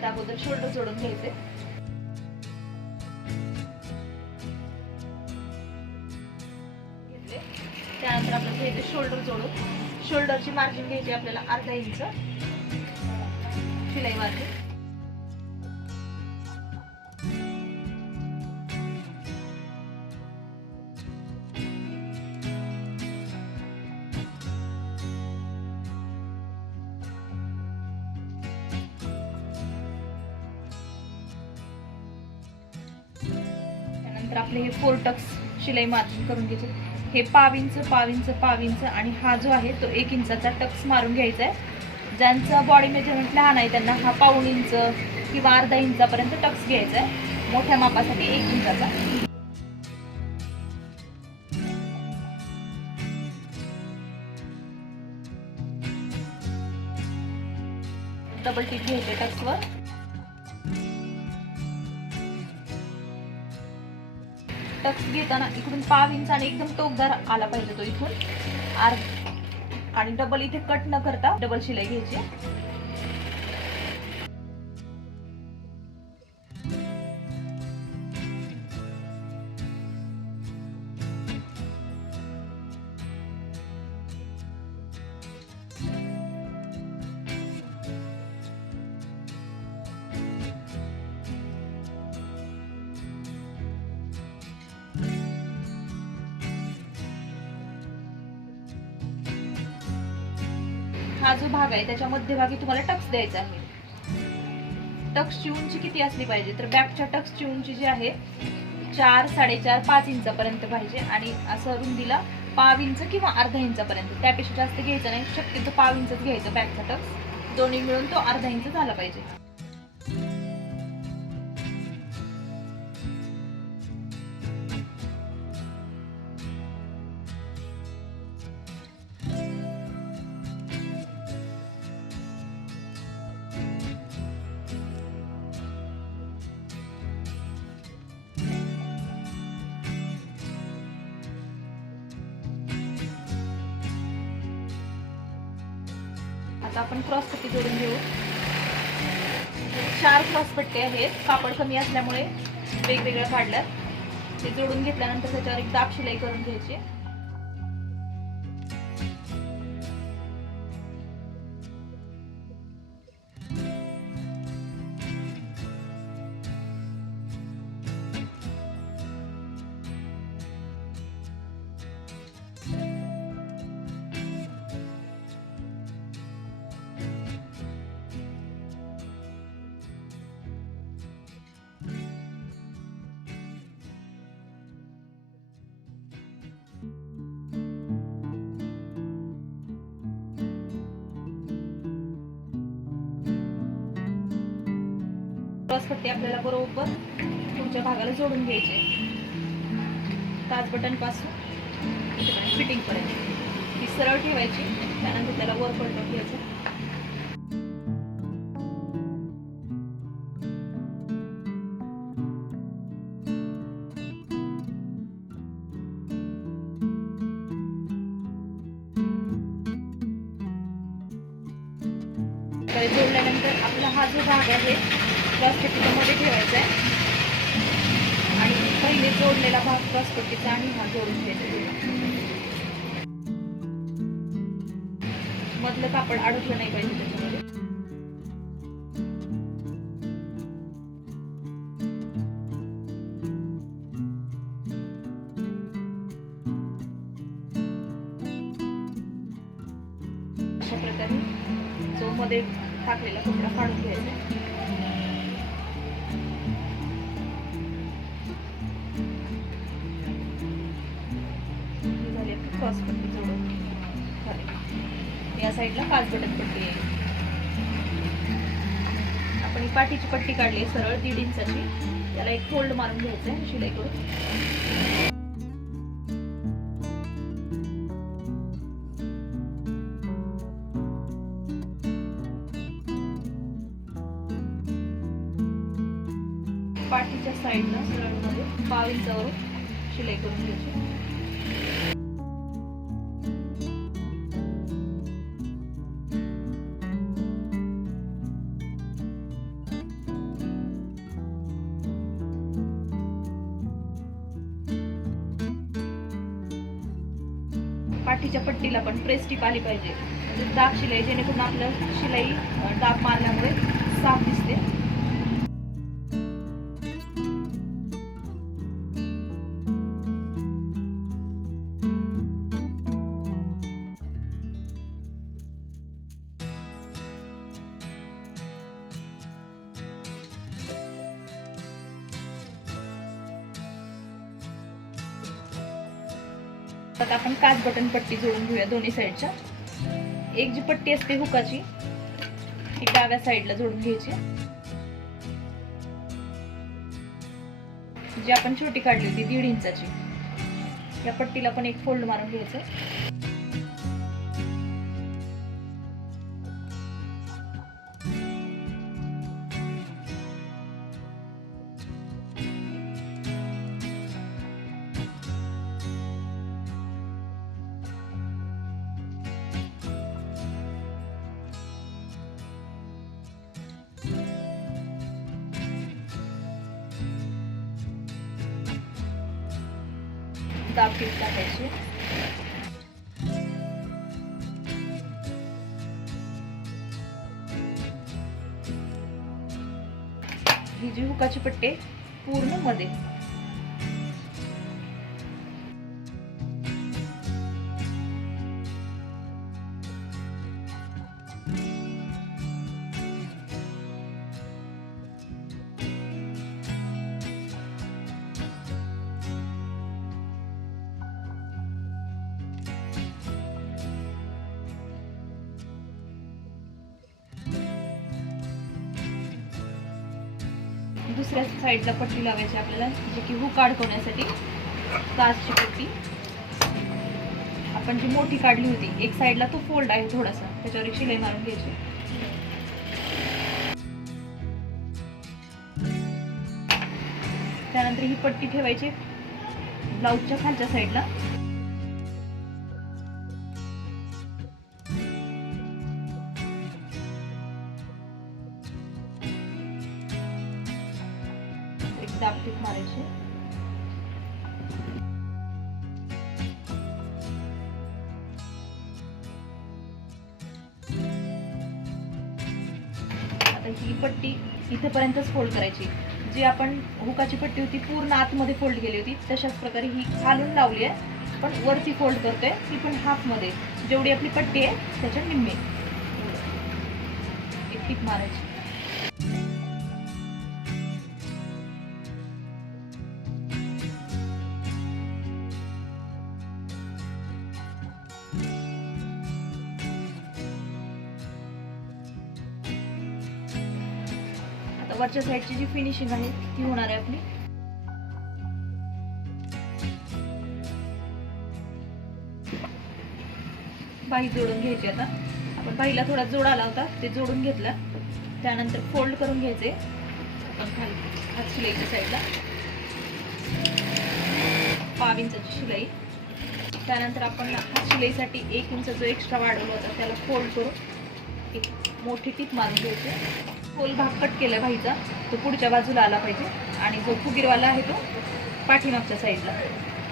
सगळ्यात अगोदर शोल्डर जोडून घ्यायचे. त्यानंतर आपल्याला घ्यायचे शोल्डर जोडून. शोल्डरची मार्जिन घ्यायची आपल्याला अर्धा इंच शिलाई मार्जिन. त्यानंतर आपले हे 4 टक्स शिलाई मार्जिन करून घ्यायचे. हे पाव इंच पाव इंच पाव इंच आणि हा जो आहे तो 1 इंचाचा टक्स मारून घ्यायचा आहे. ज्यांचा बॉडी मेजरमेंट लहान आहे त्यांना हा पाऊण इंच किंवा अर्धा इंचापर्यंत टक्स घ्यायचा आहे. मोठ्या मापासाठी 1 इंचाचा. डबल टिप घ्यायचे टक्सवर. टक्स घेताना इकडून पाव इंच आणि एकदम टोकदार आला पाहिजे तो इथून. आणि डबल इथे कट न करता डबल शिलाई घ्यायची. हा जो भाग आहे त्याच्या मध्यभागी तुम्हाला टक्स द्यायचा आहे. टक्सची उंची किती असली पाहिजे तर बॅकच्या टक्सची उंची जी आहे 4, 4.5, 5 इंचापर्यंत पाहिजे. आणि असं रुंदीला पाव इंच किंवा अर्धा इंचापर्यंत. त्यापेक्षा जास्त घ्यायचं नाही. शक्यतो पाव इंचच घ्यायचं बॅकचा टक्स. दोन्ही मिळून तो अर्धा इंच झाला पाहिजे. आता आपण क्रॉस पट्टी जोडून घेऊ. 4 क्रॉस पट्टी आहेत. कापड कमी असल्यामुळे वेगवेगळ्या काढल्यात. ते जोडून घेतल्यानंतर त्याच्यावर एक दाब शिलाई करून घ्यायची. क्रॉस पट्टी आपल्याला बरोबर पुढच्या भागाला जोडून घ्यायची. काच बटन पासून फिटिंग पर्यंत ही सरळ ठेवायची. त्यानंतर त्याला वर पलटून घ्यायचं. जोडल्यानंतर आपला हा जो भाग आहे क्रॉस पट्टीच्या मध्ये ठेवायचा आहे. आणि पहिले जोडलेला भाग क्रॉस पट्टीचा आणि हा जोडून घ्यायचा. मधलं कापड अडकलं नाही पाहिजे त्याच्यामध्ये. अशा प्रकारे जो मध्ये टाकलेला कपडा काढून घ्यायचा. झाली आपली क्रॉस पट्टी जोडून झाली. या साईडला 5 बटन पट्टी आहे. आपण ही पाठीची पट्टी काढली सरळ 1.5 इंचाची. त्याला एक फोल्ड मारून घ्यायचं आहे शिलाई करून. पाठीच्या साईडला सरळ मध्ये 5 इंचावर शिलाई करून घ्यायची. पाठीच्या पट्टीला पण प्रेस टिप आली पाहिजे, म्हणजे दाब शिलाई, जेणेकरून आपलं शिलाई दाब मारल्यामुळे साफ दिसते. आता आपण काच बटन पट्टी जोडून घेऊया दोन्ही साईडच्या. एक जी पट्टी असते हुकाची ती डाव्या साईडला जोडून घ्यायची. जी आपण छोटी काढली होती 1.5 इंचाची, या पट्टीला पण एक फोल्ड मारून घ्यायचं. दाब टीप टाकायची. ही जी हुकाची पट्टी पूर्ण मध्ये. दुसऱ्या साईडला पट्टी लावायची आपल्याला, जी की हुक अडकवण्यासाठी. काचची पट्टी आपण जी मोठी काढली होती, एक साईडला तो फोल्ड आहे थोडासा, त्याच्यावर एक शिलाई मारून घ्यायची. त्यानंतर ही पट्टी ठेवायची ब्लाऊजच्या खालच्या साईडला. दाब टीप मारायची. आता ही पट्टी इथेपर्यंतच फोल्ड करायची. जी आपण हुकाची पट्टी होती पूर्ण आतमध्ये फोल्ड केली होती, तशाच प्रकारे ही खालून लावली आहे पण वरती फोल्ड करतोय, ती पण हाफ मध्ये. जेवढी आपली पट्टी आहे त्याच्या निम्मे एक टीप मारायची. वरच्या साईडची जी फिनिशिंग आहे ती होणार आहे आपली. बाही जोडून घ्यायची. आता आपण बाहीला थोडा जोड आला होता, ते जोडून घेतला. त्यानंतर फोल्ड करून घ्यायचे आपण खाली हात शिलाईच्या साईडला 5 इंचाची शिलाई. त्यानंतर आपण हात शिलाईसाठी 1 इंच जो एक्स्ट्रा वाढवला होता त्याला फोल्ड करून एक मोठी टीप मारून घ्यायची. खोल भाग कट केला बाहीचा, तो पुढच्या बाजूला आला पाहिजे, आणि जो फुगीरवाला आहे तो पाठीमागच्या साईडला.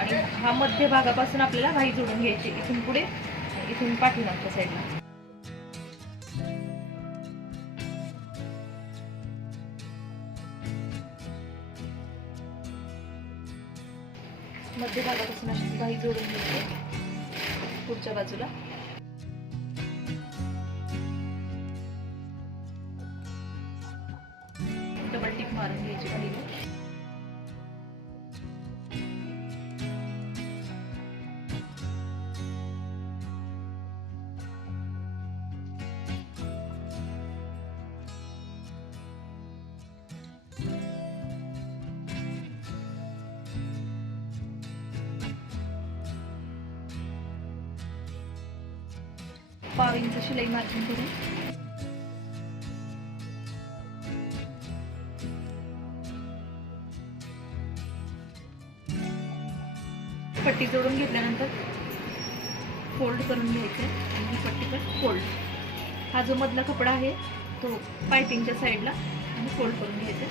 आणि हा मध्य भागापासून आपल्याला बाही जोडून घ्यायची, इथून पुढे, इथून पाठीमागच्या साईडला. मध्य भागापासून अशी बाही जोडून घ्यायची पुढच्या बाजूला. डबल टिप मारून घ्यायची बाहीला. पाव इंच शिलाई मार्जिन करून पट्टी जोडून घेतल्यानंतर फोल्ड करून घ्यायचे आणि ही पट्टी पण फोल्ड. हा जो मधला कपडा आहे तो पायपिंगच्या साईडला आणि फोल्ड करून घ्यायचा.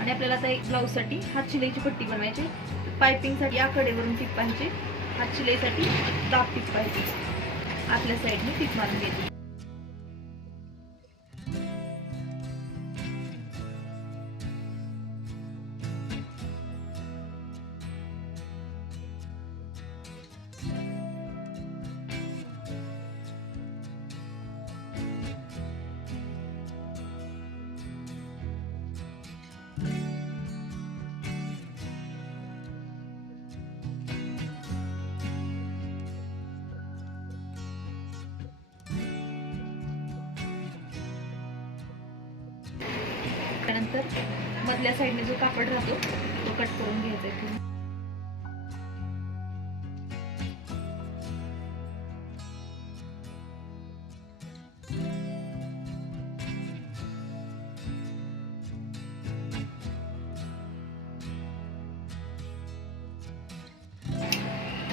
आणि आपल्याला आता एक ब्लाऊजसाठी हात शिलाईची पट्टी बनवायची. पायपिंगसाठी या कडेवरून टिपांची हात शिलाईसाठी दाब टीप पाहिजे, आतल्या साईडने टीप मारून घ्यायची. त्यानंतर मधल्या साईडने जो कापड राहतो तो कट करून घ्यायचा आहे.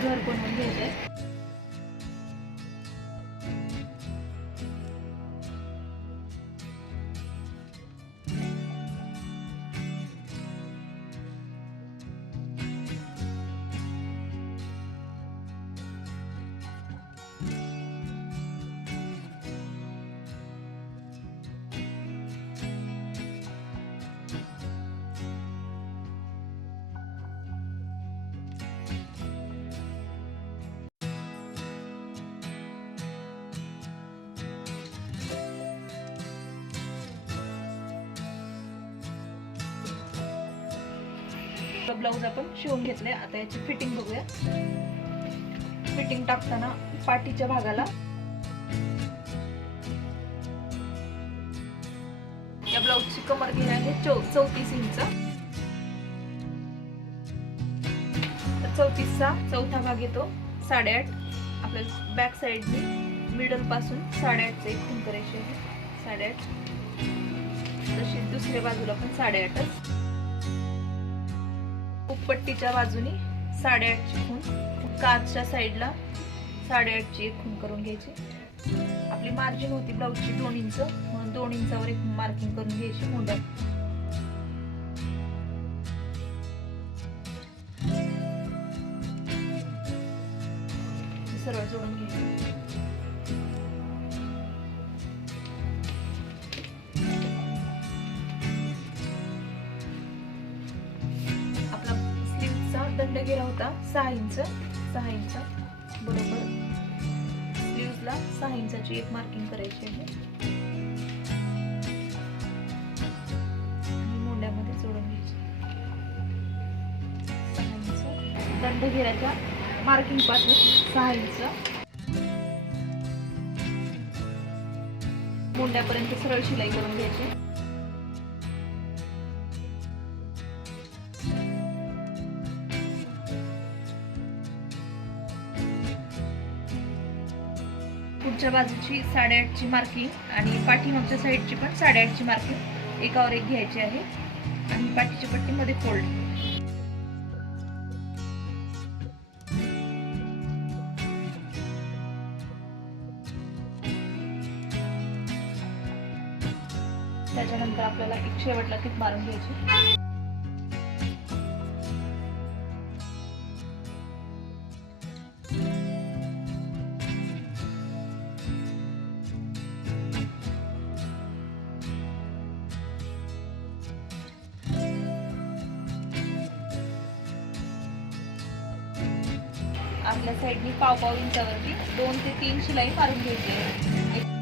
घर बनवून घ्यायचंय. ब्लाऊज आपण शिवून घेतले. आता याची फिटिंग बघूया. फिटिंग टाकताना पाठीच्या भागाला या ब्लाऊजची कमर घेर आहे 34 इंच. 34चा चौथा भाग येतो 8.5. आपल्याला बॅक साईडने मिडल पासून 8.5 एक खूण करायची आहे. 8.5. तशी दुसऱ्या बाजूला पण 8.5च. पट्टीच्या बाजूने 8.5ची खूण, काचच्या साईडला 8.5ची एक खूण करून घ्यायची. आपली मार्जिन होती ब्लाऊजची 2 इंच, म्हणून 2 इंचावर एक मार्किंग करून घ्यायची. मोंढ्या सरळ जोडून घ्यायची. दंड घेरा होता 6 इंच. 6 इंच बरोबर स्लीव्हजला 6 इंचाची एक मार्किंग करायची आहे आणि मोंड्यामध्ये जोडून घ्यायची. 6 इंच दंड घेराच्या मार्किंग पासून 6 इंच मोंड्यापर्यंत सरळ शिलाई करून घ्यायची. पुढच्या बाजूची 8.5ची मार्किंग आणि पाठीमागच्या साईडची पण 8.5ची मार्किंग एकावर एक घ्यायची आहे आणि पाठीच्या पट्टीमध्ये फोल्ड. त्याच्यानंतर आपल्याला एक शेवटला टीप मारून घ्यायची. आपल्या साईडनी पाव इंचावरती 2 ते 3 शिलाई मारून घ्यायची आहे.